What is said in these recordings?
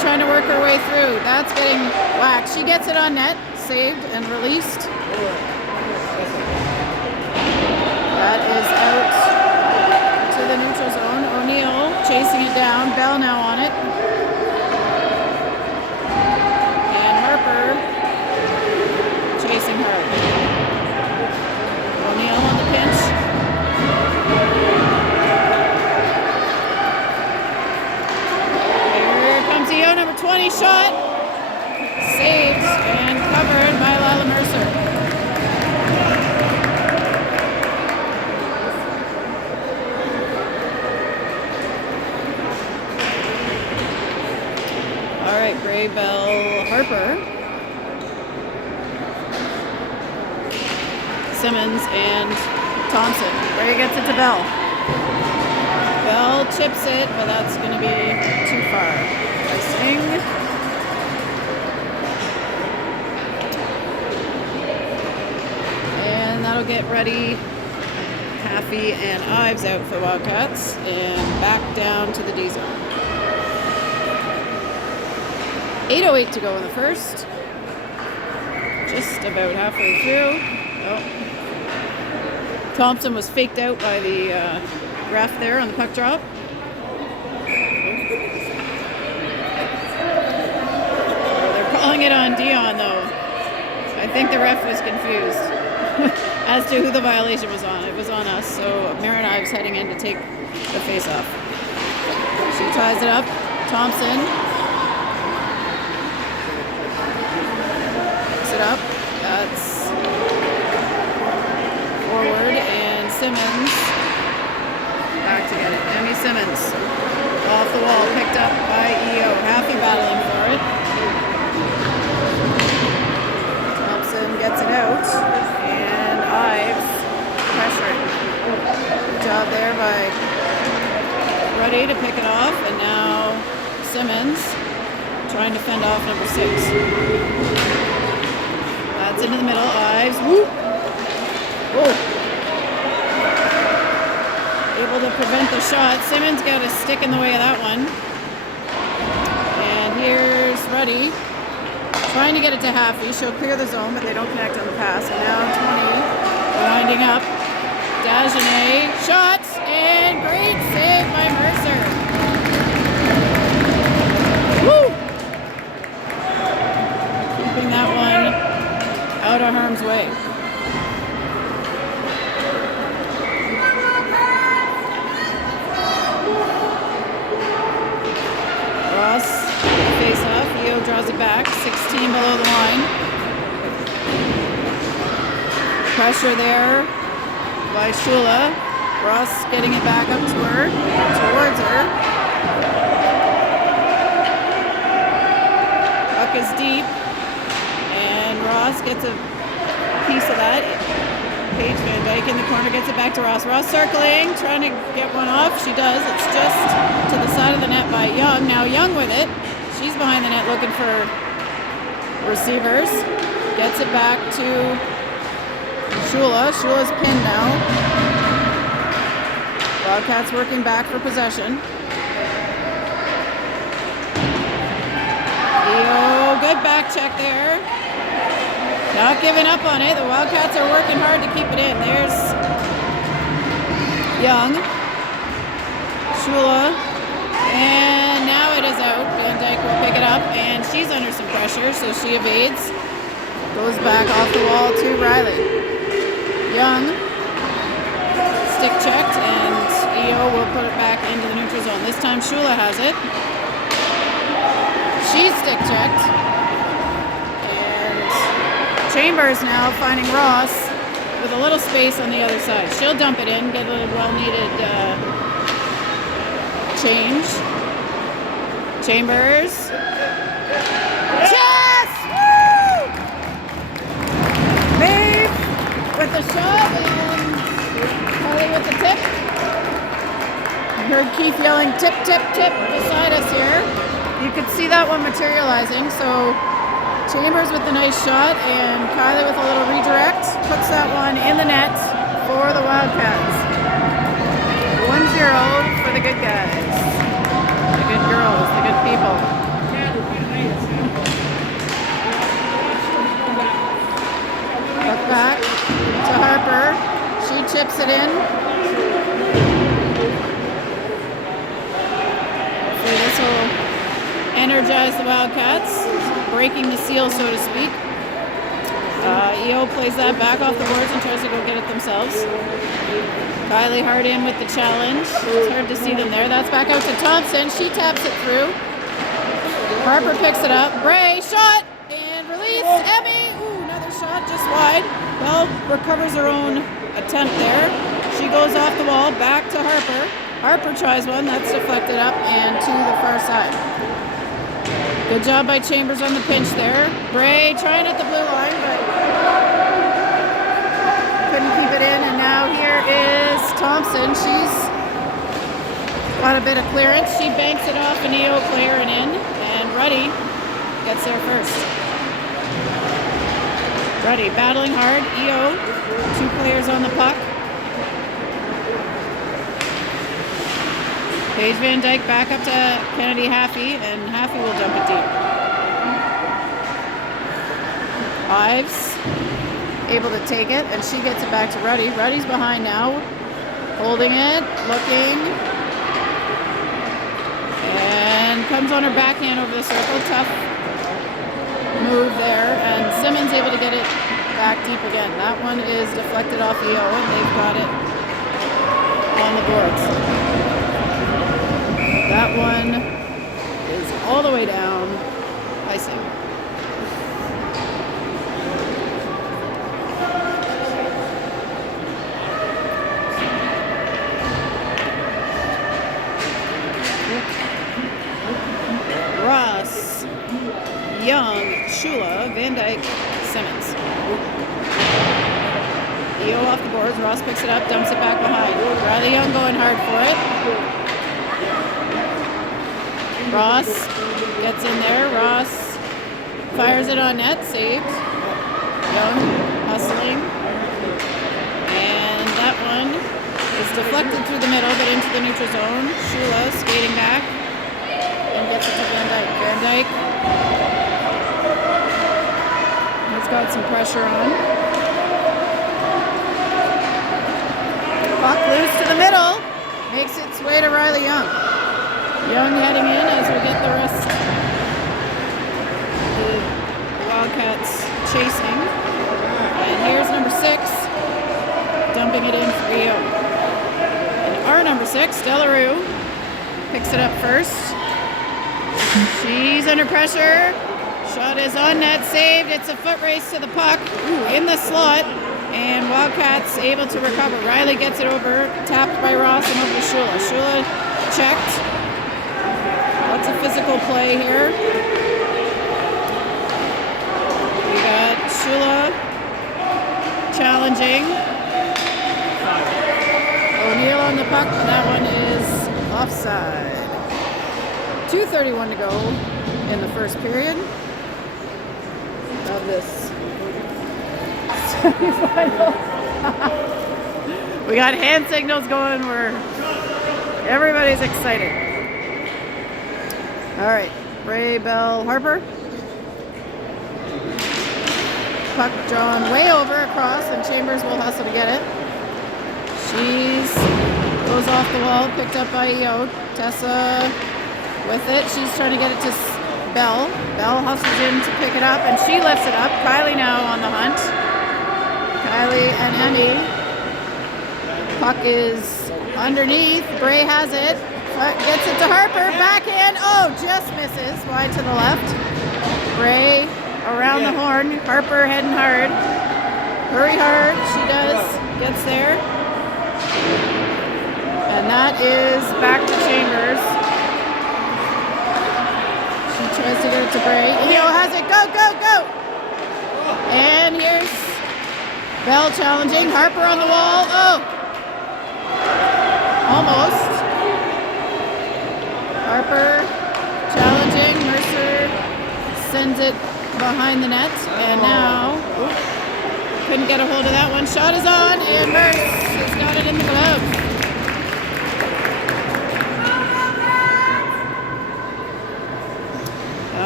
trying to work her way through. That's getting whacked. She gets it on net, saved and released. That is out to the neutral zone. O'Neill chasing it down. Bell now on it. And Harper chasing her. O'Neill on the pinch. Here comes EO, number 20 shot. Saved and covered by Lila Mercer. All right, Gray, Bell, Harper, Simmons, and Thompson. Gray gets it to Bell. Bell chips it, but that's going to be too far. Icing. And that'll get ready. Haffey and Ives out for the Wildcats. And back down to the D zone. 8:08 to go in the first. Just about halfway through. Oh. Thompson was faked out by the ref there on the puck drop. Oh, they're calling it on Dion though. I think the ref was confused as to who the violation was on. It was on us, so Marin Ives heading in to take the face off. She ties it up. Thompson picks it up. That's forward, and Simmons back to get it. Emmy Simmons off the wall, picked up by EO. Haffey battling for it. Thompson gets it out, and Ives pressured. Good job there by Ruddy to pick it off, and now Simmons trying to fend off number 6. That's into the middle. Ives. Whoop. Whoa. Able to prevent the shot. Simmons got a stick in the way of that one. And here's Ruddy trying to get it to Haffey. She'll clear the zone, but they don't connect on the pass. And now 20 winding up. Dagenet shots, and great save by Mercer. Woo! Keeping that one out of harm's way. Ross, face off. EO draws it back. 16 below the line. Pressure there by Shula. Ross getting it back up to her, towards her. Puck is deep, and Ross gets a piece of that. Paige Van Dyke in the corner gets it back to Ross. Ross circling, trying to get one off. She does. It's just to the side of the net by Young. Now Young with it. She's behind the net looking for receivers. Gets it back to Shula. Shula's pinned now. Wildcats working back for possession. EO, good back check there. Not giving up on it. The Wildcats are working hard to keep it in. There's Young. Shula. And now it is out. Van Dyke will pick it up, and she's under some pressure, so she evades. Goes back off the wall to Riley. Young. Stick checked, and EO will put it back into the neutral zone. This time Shula has it. She's stick checked. And Chambers now finding Ross with a little space on the other side. She'll dump it in, get a well-needed change. Chambers. Yes! Woo! Maeve with the shot, and Kelly with the tip. I heard Keith yelling tip, tip, tip beside us here. You could see that one materializing. So Chambers with the nice shot, and Kylie with a little redirect puts that one in the net for the Wildcats. 1-0 for the good guys, the good girls, the good people. back to Harper. She chips it in. Hopefully this will energize the Wildcats, breaking the seal, so to speak. EO plays that back off the boards and tries to go get it themselves. Kylie Hart in with the challenge. It's hard to see them there. That's back out to Thompson. She taps it through. Harper picks it up. Bray, shot, and release. Emmy, ooh, another shot just wide. Bell recovers her own attempt there. She goes off the wall, back to Harper. Harper tries one, that's deflected up and to the far side. Good job by Chambers on the pinch there. Bray trying at the blue line, but couldn't keep it in. And now here is Thompson. She's got a bit of clearance. She banks it off an EO player and in. And Ruddy gets there first. Ruddy battling hard. EO, 2 players on the puck. Paige Van Dyke back up to Kennedy Haffey, and Haffey will dump it deep. Ives able to take it, and she gets it back to Ruddy. Ruddy's behind now, holding it, looking, and comes on her backhand over the circle. Tough move there, and Simmons able to get it back deep again. That one is deflected off EO, and they've got it on the boards. That one is all the way down. Icing. Ross, Young, Shula, Van Dyke, Simmons. EO off the boards. Ross picks it up, dumps it back behind. Riley Young going hard for it. Ross gets in there. Ross fires it on net. Saved. Young hustling. And that one is deflected through the middle, but into the neutral zone. Shula skating back and gets it to Van Dyke. Van Dyke has got some pressure on. Puck loose to the middle. Makes its way to Riley Young. Young heading in as we get the rest of the Wildcats chasing. And here's number 6, dumping it in for EO. And our number 6, Delarue, picks it up first. She's under pressure. Shot is on net, saved. It's a foot race to the puck in the slot. And Wildcats able to recover. Riley gets it over, tapped by Ross and over to Shula. Shula checked. Lots of physical play here. We got Shula challenging. O'Neill on the puck, and that one is offside. 2:31 to go in the first period of this semifinal. We got hand signals going where everybody's excited. All right, Bray, Bell, Harper. Puck drawn way over across, and Chambers will hustle to get it. She's goes off the wall, picked up by EO. Tessa with it. She's trying to get it to Bell. Bell hustles in to pick it up, and she lifts it up. Kylie now on the hunt. Kylie and Emmy. Puck is underneath. Bray has it. Gets it to Harper, backhand, oh, just misses, wide to the left. Bray around the horn, Harper heading hard. Hurry hard, she does, gets there. And that is back to Chambers. She tries to get it to Bray. EO has it, go, go, go! And here's Bell challenging, Harper on the wall, oh! Almost. Harper challenging, Mercer sends it behind the net, and now couldn't get a hold of that one. Shot is on, and Merce has got it in the glove.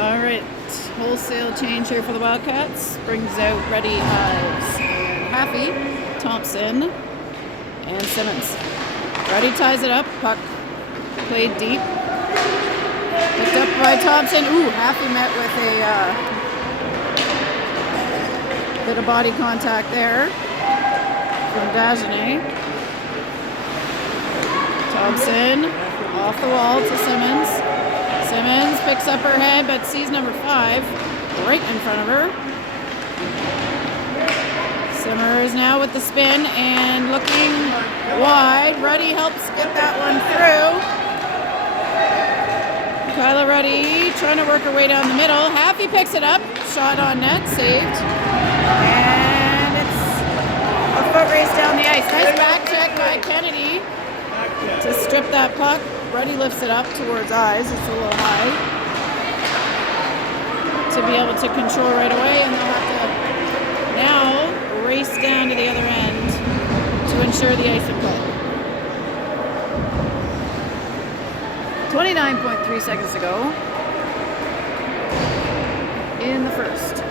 All right, wholesale change here for the Wildcats. Brings out Ruddy Ives. Haffey, Thompson, and Simmons. Ruddy ties it up. Puck played deep. Picked up by Thompson. Ooh, Haffey met with a bit of body contact there from Dagenet. Thompson off the wall to Simmons. Simmons picks up her head but sees number 5 right in front of her. Simmers now with the spin and looking wide. Ruddy helps get that one through. Kyla Ruddy trying to work her way down the middle. Haffey picks it up. Shot on net. Saved. And it's a foot race down the ice. Nice back check by Kennedy to strip that puck. Ruddy lifts it up towards eyes. It's a little high to be able to control right away. And they'll have to now race down to the other end to ensure the ice in play. 29.3 seconds to go in the first.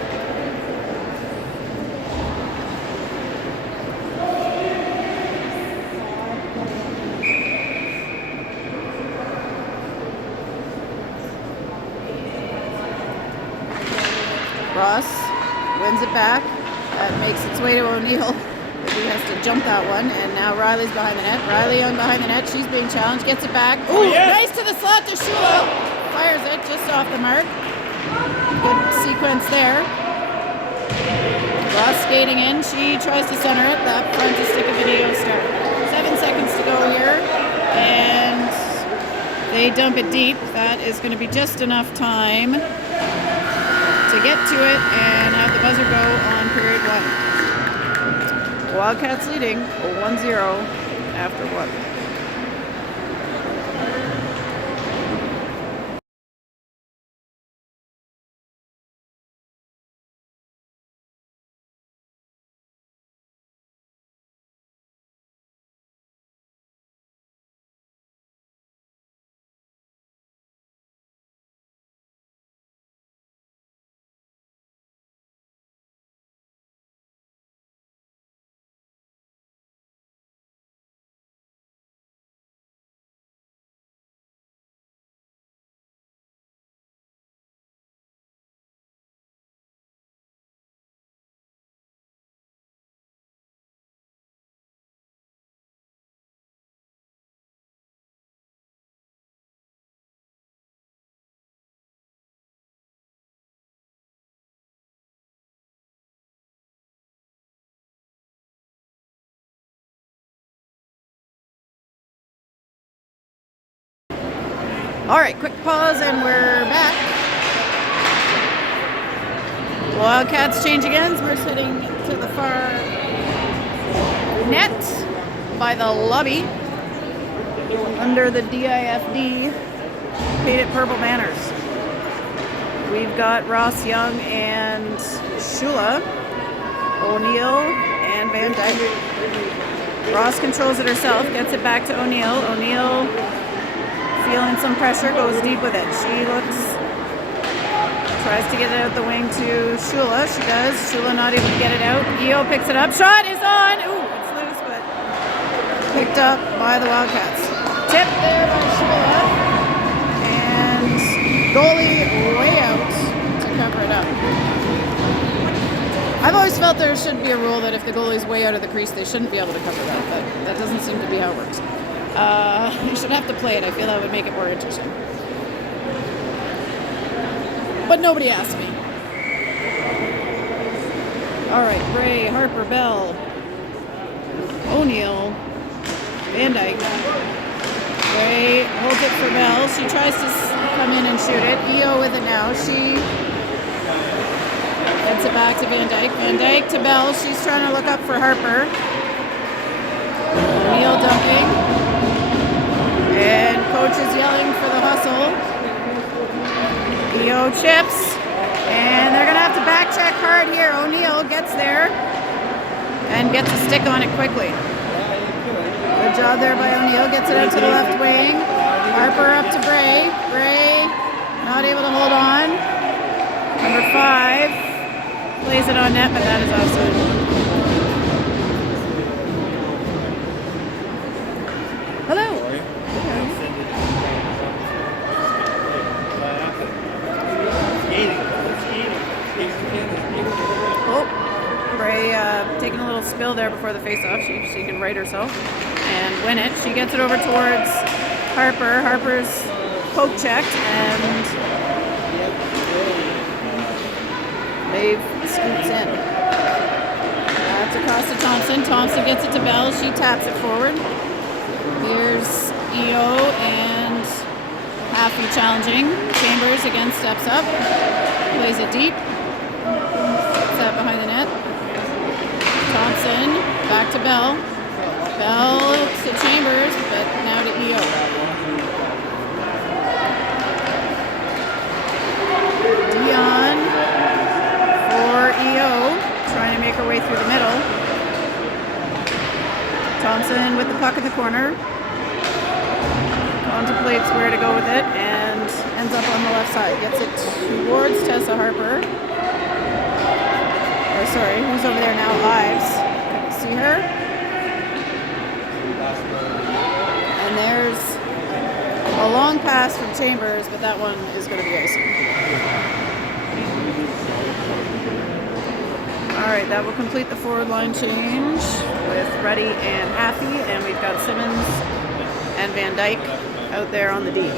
Ross wins it back. That makes its way to O'Neill. He has to jump that one, and now Riley's behind the net. Riley on behind the net. She's being challenged. Gets it back. Ooh, nice to the slot to Shula. Fires it just off the mark. Good sequence there. Ross skating in. She tries to center it. That front to stick a video start. 7 seconds to go here, and they dump it deep. That is going to be just enough time to get to it and have the buzzer go on period 1. Wildcats leading 1-0 after 1. All right, quick pause and we're back. Wildcats change again. We're sitting to the far net by the lobby under the DIFD painted purple banners. We've got Ross Young and Shula, O'Neill and Van Dyke. Ross controls it herself, gets it back to O'Neill. O'Neill feeling some pressure, goes deep with it. She tries to get it out the wing to Shula. She does. Shula not able to get it out. Eo picks it up. Shot is on. Ooh, it's loose, but picked up by the Wildcats. Tip there by Shula. And goalie way out to cover it up. I've always felt there should be a rule that if the goalie's way out of the crease, they shouldn't be able to cover that, but that doesn't seem to be how it works. You should have to play it. I feel that would make it more interesting. But nobody asked me. All right, Bray, Harper, Bell, O'Neill, Van Dyke. Bray holds it for Bell. She tries to come in and shoot it. Eo with it now. She gets it back to Van Dyke. Van Dyke to Bell. She's trying to look up for Harper. O'Neill dumping. And coach is yelling for the hustle. Eo chips. And they're going to have to back check hard here. O'Neill gets there and gets a stick on it quickly. Good job there by O'Neill. Gets it out to the left wing. Harper up to Bray. Bray not able to hold on. Number 5 plays it on net, but that is offside. before the face-off. She can right herself and win it. She gets it over towards Harper. Harper's poke checked, and Maeve scoops in. That's across to Thompson. Thompson gets it to Bell. She taps it forward. Here's EO and Haffey challenging. Chambers again steps up. Plays it deep. Puts that behind the net. Thompson back to Bell. Bell to Chambers, but now to EO. Dion for EO, trying to make her way through the middle. Thompson with the puck in the corner. Contemplates where to go with it and ends up on the left side. Gets it towards Tessa Harper. Or sorry, who's over there now? Ives. See her? And there's a long pass from Chambers, but that one is going to be icing. All right, that will complete the forward line change with Ruddy and Haffey, and we've got Simmons and Van Dyke out there on the D.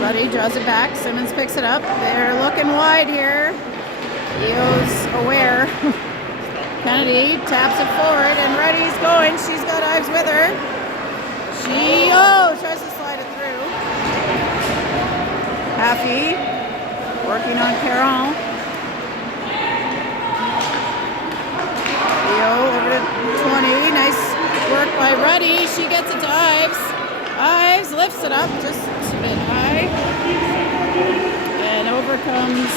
Ruddy draws it back. Simmons picks it up. They're looking wide here. EO's aware. Kennedy taps it forward, and Ruddy's going. She's got Ives with her. She tries to slide it through. Haffey working on Caron. EO over to 20. Nice work by Ruddy. She gets it to Ives. Ives lifts it up just a bit high. And over comes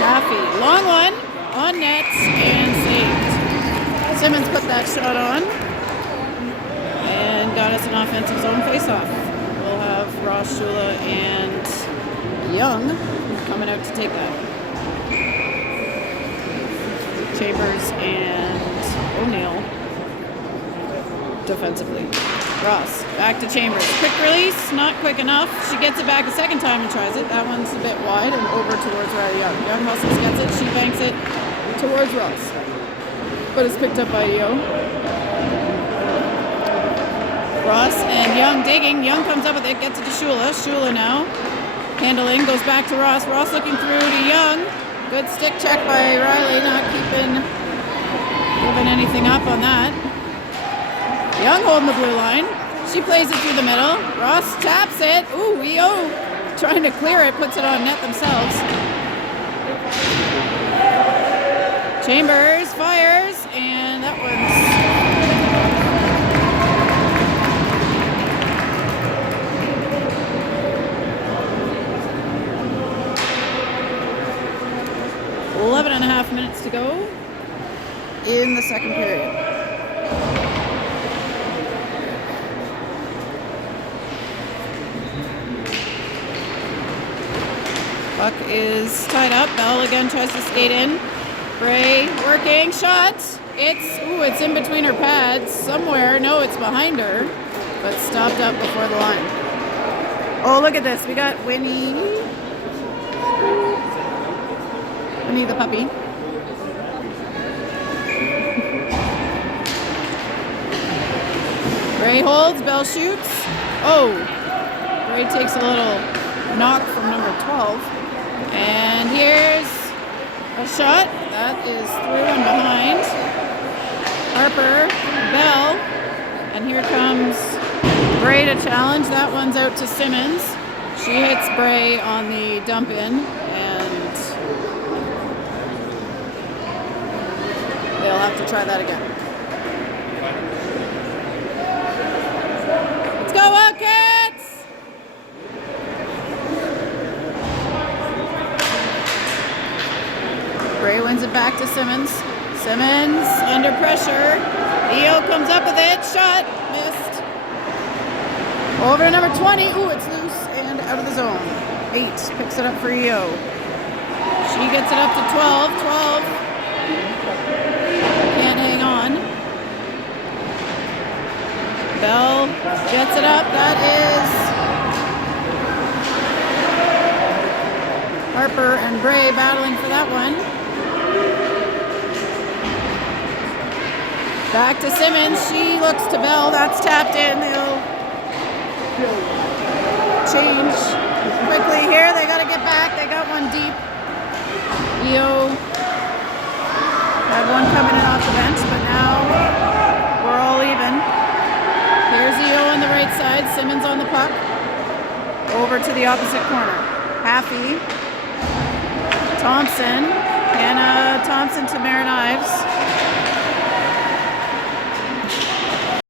Haffey. Long one on nets and saved. Simmons put that shot on and got us an offensive zone face-off. We'll have Ross, Shula, and Young coming out to take that. Chambers and O'Neill defensively. Ross back to Chambers. Quick release, not quick enough. She gets it back a second time and tries it. That one's a bit wide and over towards Riley Young. Young hustles, gets it. She banks it towards Ross, but it's picked up by EO. Ross and Young digging. Young comes up with it, gets it to Shula. Shula now handling, goes back to Ross. Ross looking through to Young. Good stick check by Riley, not giving anything up on that. Young holding the blue line. She plays it through the middle. Ross taps it. Ooh, EO trying to clear it, puts it on net themselves. Chambers fires, and that one's 11.5 minutes to go in the second period. Puck is tied up. Bell again tries to skate in. Bray working, shot. It's in between her pads somewhere. No, it's behind her, but stopped up before the line. Oh, look at this. We got Winnie the puppy. Bray holds, Bell shoots. Oh, Bray takes a little knock from number 12. And here's a shot. That is through and behind. Harper, Bell, and here comes Bray to challenge. That one's out to Simmons. She hits Bray on the dump in, and they'll have to try that again. Let's go, Wildcats! Bray wins it back to Simmons. Simmons under pressure. EO comes up with it. Shot. Missed. Over to number 20. Ooh, it's loose and out of the zone. 8 picks it up for EO. She gets it up to 12. 12 Can't hang on. Bell gets it up. That is Harper and Bray battling for that one. Back to Simmons. She looks to Bell. That's tapped in. They'll change quickly here. They got to get back. They got one deep. EO had one coming in off the bench, but now we're all even. Here's EO on the right side. Simmons on the puck. Over to the opposite corner. Haffey. Thompson. Hannah Thompson to Mary.